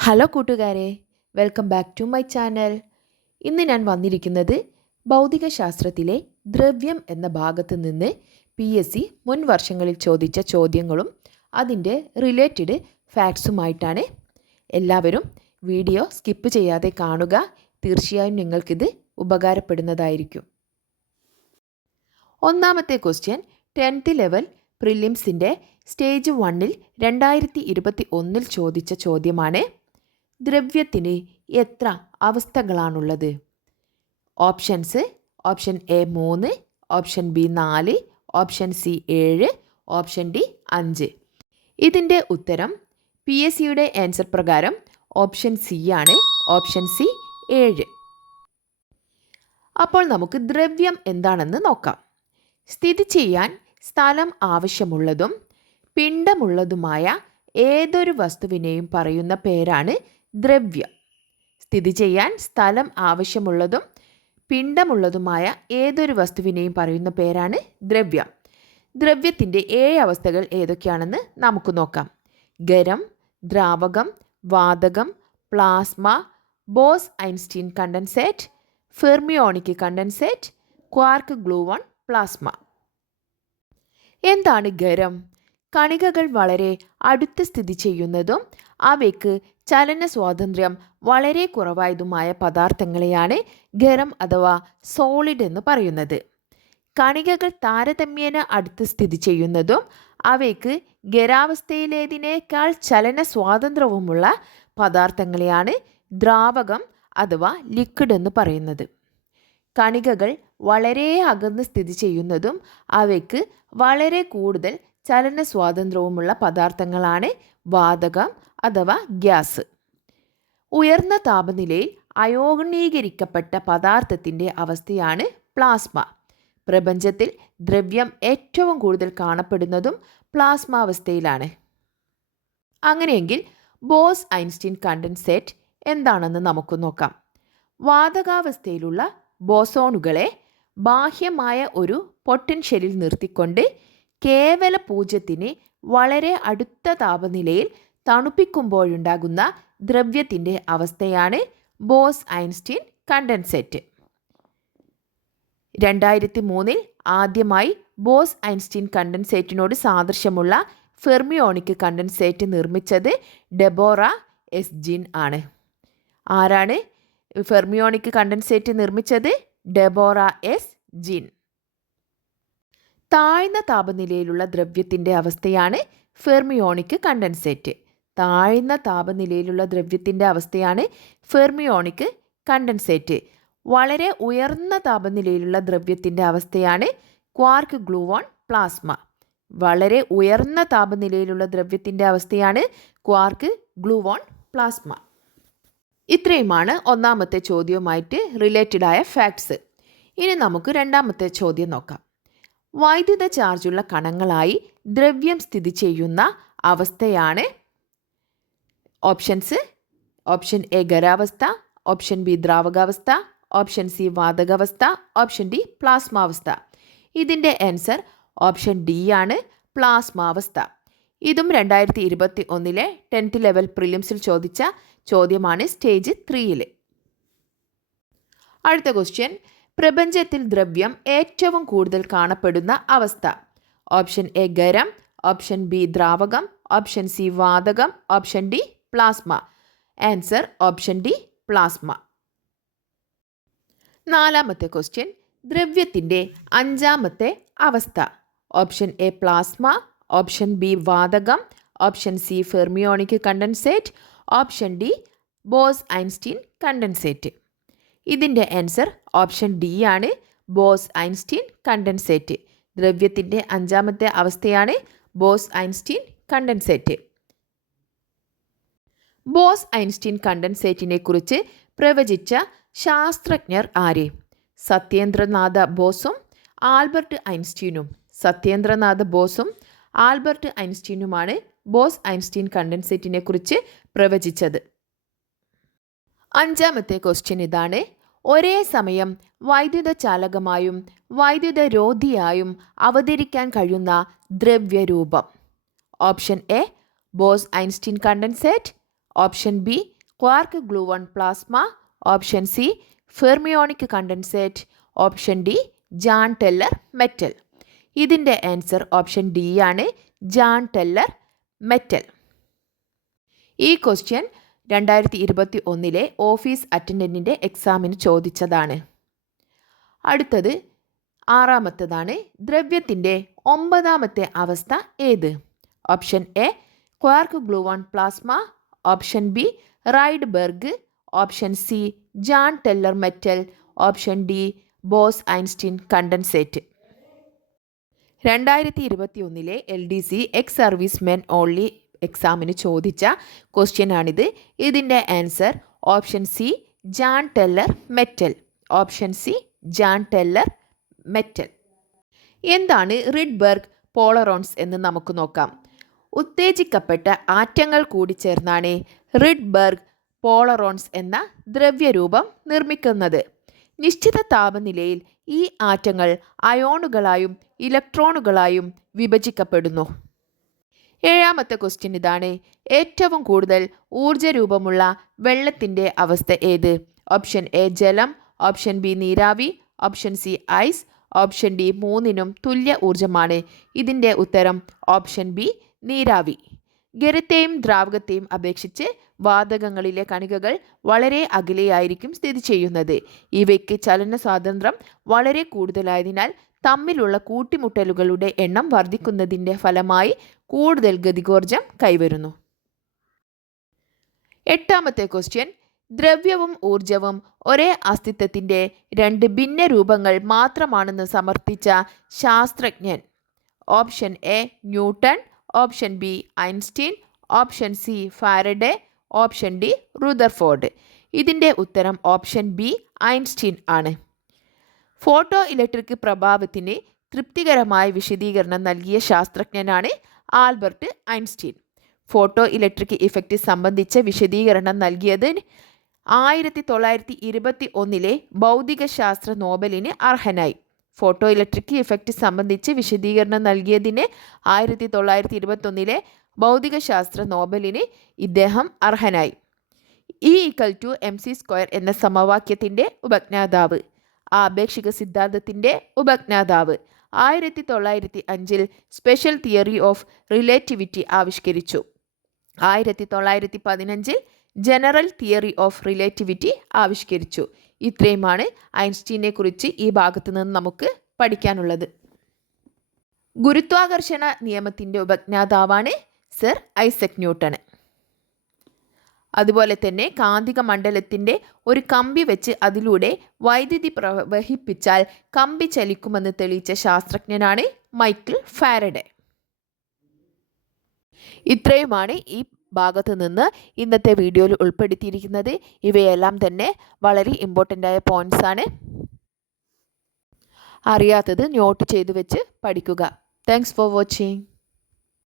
Hello കൂട്ടുകാരെ welcome back to my channel ഇന്ന് ഞാൻ വന്നിരിക്കുന്നത് ഭൗതികശാസ്ത്രത്തിലെ ദ്രവ്യം എന്ന ഭാഗത്ത് നിന്ന് പി എസ് സി മുൻ വർഷങ്ങളിൽ ചോദിച്ച ചോദ്യങ്ങളും അതിന്റെ റിലേറ്റഡ് ഫാക്ട്സുമായിട്ടാണ് എല്ലാവരും വീഡിയോ സ്കിപ്പ് ചെയ്യാതെ കാണുക. തീർച്ചയായും നിങ്ങൾക്കിത് ഉപകാരപ്പെടുന്നതായിരിക്കും. ഒന്നാമത്തെ ക്വസ്റ്റ്യൻ ടെൻത്ത് ലെവൽ പ്രിലിംസിന്റെ സ്റ്റേജ് വണ്ണിൽ രണ്ടായിരത്തി ഇരുപത്തി ഒന്നിൽ ചോദിച്ച ചോദ്യമാണ്. ദ്രവ്യത്തിന് എത്ര അവസ്ഥകളാണുള്ളത്? ഓപ്ഷൻസ് ഓപ്ഷൻ എ മൂന്ന് ഓപ്ഷൻ ബി നാല് ഓപ്ഷൻ സി ഏഴ് ഓപ്ഷൻ ഡി അഞ്ച്. ഇതിന്റെ ഉത്തരം പി എസ് സിയുടെ ആൻസർ പ്രകാരം ഓപ്ഷൻ സി ആണ് ഓപ്ഷൻ സി ഏഴ്. അപ്പോൾ നമുക്ക് ദ്രവ്യം എന്താണെന്ന് നോക്കാം. സ്ഥിതി ചെയ്യാൻ സ്ഥലം ആവശ്യമുള്ളതും പിണ്ടമുള്ളതുമായ ഏതൊരു വസ്തുവിനെയും പറയുന്ന പേരാണ് ദ്രവ്യം. സ്ഥിതി ചെയ്യാൻ സ്ഥലം ആവശ്യമുള്ളതും പിണ്ടമുള്ളതുമായ ഏതൊരു വസ്തുവിനെയും പറയുന്ന പേരാണ് ദ്രവ്യം. ദ്രവ്യത്തിന്റെ ഏഴ് അവസ്ഥകൾ ഏതൊക്കെയാണെന്ന് നമുക്ക് നോക്കാം. ഗരം ദ്രാവകം വാതകം plasma Bose Einstein condensate fermionic condensate quark gluon plasma. എന്താണ് ഗരം കണികകൾ വളരെ അടുത്ത് സ്ഥിതി ചെയ്യുന്നതും അവയ്ക്ക് ചലന സ്വാതന്ത്ര്യം വളരെ കുറവായതുമായ പദാർത്ഥങ്ങളെയാണ് ഖരം അഥവാ സോളിഡ് എന്ന് പറയുന്നത്. കണികകൾ താരതമ്യേന അടുത്ത് സ്ഥിതി ചെയ്യുന്നതും അവയ്ക്ക് ഖരാവസ്ഥയിലേതിനേക്കാൾ ചലന സ്വാതന്ത്ര്യവുമുള്ള പദാർത്ഥങ്ങളെയാണ് ദ്രാവകം അഥവാ ലിക്വിഡ് എന്ന് പറയുന്നത്. കണികകൾ വളരെ അകന്ന് സ്ഥിതി ചെയ്യുന്നതും അവയ്ക്ക് വളരെ കൂടുതൽ ചലന സ്വാതന്ത്ര്യവുമുള്ള പദാർത്ഥങ്ങളാണ് വാതകം അഥവാ ഗ്യാസ്. ഉയർന്ന താപനിലയിൽ അയോണീകരിക്കപ്പെട്ട പദാർത്ഥത്തിന്റെ അവസ്ഥയാണ് പ്ലാസ്മ. പ്രപഞ്ചത്തിൽ ദ്രവ്യം ഏറ്റവും കൂടുതൽ കാണപ്പെടുന്നതും പ്ലാസ്മ അവസ്ഥയിലാണ് അങ്ങനെയെങ്കിൽ ബോസ് ഐൻസ്റ്റീൻ കണ്ടൻസേറ്റ് എന്താണെന്ന് നമുക്ക് നോക്കാം. വാതകാവസ്ഥയിലുള്ള ബോസോണുകളെ ബാഹ്യമായ ഒരു പൊട്ടൻഷ്യലിൽ നിർത്തിക്കൊണ്ട് കേവല പൂജ്യത്തിന് വളരെ അടുത്ത താപനിലയിൽ തണുപ്പിക്കുമ്പോഴുണ്ടാകുന്ന ദ്രവ്യത്തിന്റെ അവസ്ഥയാണ് ബോസ് ഐൻസ്റ്റീൻ കണ്ടൻസെറ്റ്. രണ്ടായിരത്തി മൂന്നിൽ ആദ്യമായി ബോസ് ഐൻസ്റ്റീൻ കണ്ടൻസേറ്റിനോട് സാദൃശ്യമുള്ള ഫെർമിയോണിക് കണ്ടൻസേറ്റ് നിർമ്മിച്ചത് ഡെബോറ എസ് ജിൻ ആണ്. ആരാണ് ഫെർമിയോണിക് കണ്ടൻസേറ്റ് നിർമ്മിച്ചത്? ഡെബോറ എസ് ജിൻ താഴ്ന്ന താപനിലയിലുള്ള ദ്രവ്യത്തിന്റെ അവസ്ഥയാണ് ഫെർമിയോണിക് കണ്ടൻസേറ്റ്. താഴ്ന്ന താപനിലയിലുള്ള ദ്രവ്യത്തിന്റെ അവസ്ഥയാണ് ഫെർമിയോണിക് കണ്ടൻസേറ്റ്. വളരെ ഉയർന്ന താപനിലയിലുള്ള ദ്രവ്യത്തിന്റെ അവസ്ഥയാണ് ക്വാർക്ക് ഗ്ലൂവോൺ പ്ലാസ്മ. വളരെ ഉയർന്ന താപനിലയിലുള്ള ദ്രവ്യത്തിന്റെ അവസ്ഥയാണ് ക്വാർക്ക് ഗ്ലൂവോൺ പ്ലാസ്മ. ഇത്രയുമാണ് ഒന്നാമത്തെ ചോദ്യവുമായിട്ട് റിലേറ്റഡായ ഫാക്ട്സ്. ഇനി നമുക്ക് രണ്ടാമത്തെ ചോദ്യം നോക്കാം. വൈദ്യുത ചാർജുള്ള കണങ്ങളായി ദ്രവ്യം സ്ഥിതി ചെയ്യുന്ന അവസ്ഥയാണ് ഓപ്ഷൻസ്. ഓപ്ഷൻ എ ഖരാവസ്ഥ ഓപ്ഷൻ ബി ദ്രാവകാവസ്ഥ ഓപ്ഷൻ സി വാതകാവസ്ഥ ഓപ്ഷൻ ഡി പ്ലാസ്മാവസ്ഥ. ഇതിന്റെ ആൻസർ ഓപ്ഷൻ ഡി ആണ് പ്ലാസ്മാവസ്ഥ. ഇതും രണ്ടായിരത്തി ഇരുപത്തി ഒന്നിലെ ടെൻത്ത് ലെവൽ പ്രിലിംസിൽ ചോദിച്ച ചോദ്യമാണ് സ്റ്റേജ് ത്രീയിൽ അടുത്ത ക്വസ്റ്റ്യൻ. പ്രപഞ്ചത്തിൽ ദ്രവ്യം ഏറ്റവും കൂടുതൽ കാണപ്പെടുന്ന അവസ്ഥ. ഓപ്ഷൻ എ ഗരം ഓപ്ഷൻ ബി ദ്രാവകം ഓപ്ഷൻ സി വാതകം option D plasma. Answer option D plasma. നാലാമത്തെ ക്വസ്റ്റ്യൻ ദ്രവ്യത്തിന്റെ അഞ്ചാമത്തെ അവസ്ഥ. Option A plasma option B വാതകം option C fermionic condensate option D Bose Einstein condensate. ഇതിന്റെ ആൻസർ ഓപ്ഷൻ ഡി ആണ്. Bose Einstein condensate. ദ്രവ്യത്തിന്റെ അഞ്ചാമത്തെ അവസ്ഥയാണ് Bose Einstein condensate. Bose Einstein കണ്ടൻസേറ്റിനെ കുറിച്ച് പ്രവചിച്ച ശാസ്ത്രജ്ഞർ ആര്? സത്യേന്ദ്രനാഥ ബോസും ആൽബർട്ട് ഐൻസ്റ്റീനും. സത്യേന്ദ്രനാഥ ബോസും ആൽബർട്ട് ഐൻസ്റ്റീനുമാണ് ബോസ് ഐൻസ്റ്റീൻ കണ്ടൻസേറ്റിനെ കുറിച്ച് പ്രവചിച്ചത്. അഞ്ചാമത്തെ ക്വസ്റ്റ്യൻ ഇതാണ്. ഒരേ സമയം വൈദ്യുത ചാലകമായും വൈദ്യുത രോധിയായും അവതരിക്കാൻ കഴിയുന്ന ദ്രവ്യരൂപം. Option A Bose Einstein condensate. Option B quark gluon plasma. Option C fermionic condensate. Option D Jahn Teller metal. ഇതിന്റെ ആൻസർ ഓപ്ഷൻ ഡി ആണ് ജാൻ ടെല്ലർ മെറ്റൽ. ഈ ക്വസ്റ്റ്യൻ രണ്ടായിരത്തി ഇരുപത്തി ഒന്നിലെ ഓഫീസ് അറ്റൻഡന്റിന്റെ എക്സാമിന് ചോദിച്ചതാണ്. അടുത്തത് ആറാമത്തതാണ് ദ്രവ്യത്തിന്റെ ഒമ്പതാമത്തെ അവസ്ഥ ഏത്? Option A quark gluon plasma. Option B Rydberg option C Jahn Teller metal. Option D Bose Einstein condensate. രണ്ടായിരത്തി ഇരുപത്തി ഒന്നിലെ L D C X service men only എക്സാമിന് ചോദിച്ച ക്വസ്റ്റ്യൻ ആണിത്. ഇതിന്റെ answer option C Jahn Teller metal option C Jahn Teller metal എന്താണ് Rydberg പോളറോൺസ് എന്ന് നമുക്ക് നോക്കാം. ഉത്തേജിക്കപ്പെട്ട ആറ്റങ്ങൾ കൂടി ചേർന്നാണ് റിഡ്ബർഗ് പോളറോൺസ് എന്ന ദ്രവ്യരൂപം നിർമ്മിക്കുന്നത്. നിശ്ചിത താപനിലയിൽ ഈ ആറ്റങ്ങൾ അയോണുകളായും ഇലക്ട്രോണുകളായും വിഭജിക്കപ്പെടുന്നു. ഏഴാമത്തെ ക്വസ്റ്റ്യൻ ഇതാണ്. ഏറ്റവും കൂടുതൽ ഊർജരൂപമുള്ള വെള്ളത്തിന്റെ അവസ്ഥ ഏത്? ഓപ്ഷൻ എ ജലം. ഓപ്ഷൻ ബി നീരാവി. Option C ice option D മൂന്നിനും തുല്യ ഊർജമാണ്. ഇതിന്റെ ഉത്തരം ഓപ്ഷൻ ബി നീരാവി. ഖരത്തെയും ദ്രാവകത്തെയും അപേക്ഷിച്ച് വാതകങ്ങളിലെ കണികകൾ വളരെ അകലെയായിരിക്കും സ്ഥിതി ചെയ്യുന്നത്. ഇവയ്ക്ക് ചലന സ്വാതന്ത്ര്യം വളരെ കൂടുതലായതിനാൽ തമ്മിലുള്ള കൂട്ടിമുട്ടലുകളുടെ എണ്ണം വർദ്ധിക്കുന്നതിന്റെ ഫലമായി കൂടുതൽ ഗതികോർജം കൈവരുന്നു. എട്ടാമത്തെ ക്വസ്റ്റ്യൻ ദ്രവ്യവും ഊർജവും ഒരേ അസ്തിത്വത്തിന്റെ രണ്ട് ഭിന്ന രൂപങ്ങൾ മാത്രമാണെന്ന് സമർത്ഥിച്ച ശാസ്ത്രജ്ഞൻ. Option A Newton. Option B Einstein. Option C Faraday. Option D Rutherford. ഇതിന്റെ ഉത്തരം ഓപ്ഷൻ ബി ഐൻസ്റ്റീൻ ആണ്. ഫോട്ടോ ഇലക്ട്രിക് പ്രഭാവത്തിന് തൃപ്തികരമായ വിശദീകരണം നൽകിയ ശാസ്ത്രജ്ഞനാണ് Albert Einstein. Photo electric effect സംബന്ധിച്ച വിശദീകരണം നൽകിയത് ആയിരത്തി തൊള്ളായിരത്തി ഇരുപത്തി ഒന്നിലെ ഭൗതികശാസ്ത്ര നോബലിന് അർഹനായി. ഫോട്ടോ ഇലക്ട്രിക് ഇഫക്റ്റ് സംബന്ധിച്ച് വിശദീകരണം നൽകിയതിന് ആയിരത്തി തൊള്ളായിരത്തി ഇരുപത്തൊന്നിലെ ഭൗതികശാസ്ത്ര നോബലിന് ഇദ്ദേഹം അർഹനായി. E equal to M C square എന്ന സമവാക്യത്തിന്റെ ഉപജ്ഞാതാവ്. ആപേക്ഷിക സിദ്ധാന്തത്തിന്റെ ഉപജ്ഞാതാവ്. ആയിരത്തി തൊള്ളായിരത്തി അഞ്ചിൽ സ്പെഷ്യൽ തിയറി ഓഫ് റിലേറ്റിവിറ്റി ആവിഷ്കരിച്ചു. ആയിരത്തി തൊള്ളായിരത്തി പതിനഞ്ചിൽ ജനറൽ തിയറി ഓഫ് റിലേറ്റിവിറ്റി ആവിഷ്കരിച്ചു. ഇത്രയുമാണ് ഐൻസ്റ്റീനെ കുറിച്ച് ഈ ഭാഗത്ത് നിന്ന് നമുക്ക് പഠിക്കാനുള്ളത്. ഗുരുത്വാകർഷണ നിയമത്തിന്റെ ഉപജ്ഞാതാവാണ് സർ ഐസക് ന്യൂട്ടൺ. അതുപോലെ തന്നെ കാന്തിക മണ്ഡലത്തിന്റെ ഒരു കമ്പി വെച്ച് അതിലൂടെ വൈദ്യുതി പ്രവഹിപ്പിച്ചാൽ കമ്പി ചലിക്കുമെന്ന് തെളിയിച്ച ശാസ്ത്രജ്ഞനാണ് മൈക്കിൾ ഫാരഡെ. ഇത്രയുമാണ് ഈ ഭാഗത്ത് നിന്ന് ഇന്നത്തെ വീഡിയോയിൽ ഉൾപ്പെടുത്തിയിരിക്കുന്നത്. ഇവയെല്ലാം തന്നെ വളരെ ഇമ്പോർട്ടന്റ് ആയ പോയിന്റ്സ് ആണ്. അറിയാത്തത് നോട്ട് ചെയ്തു വെച്ച് പഠിക്കുക. Thanks for watching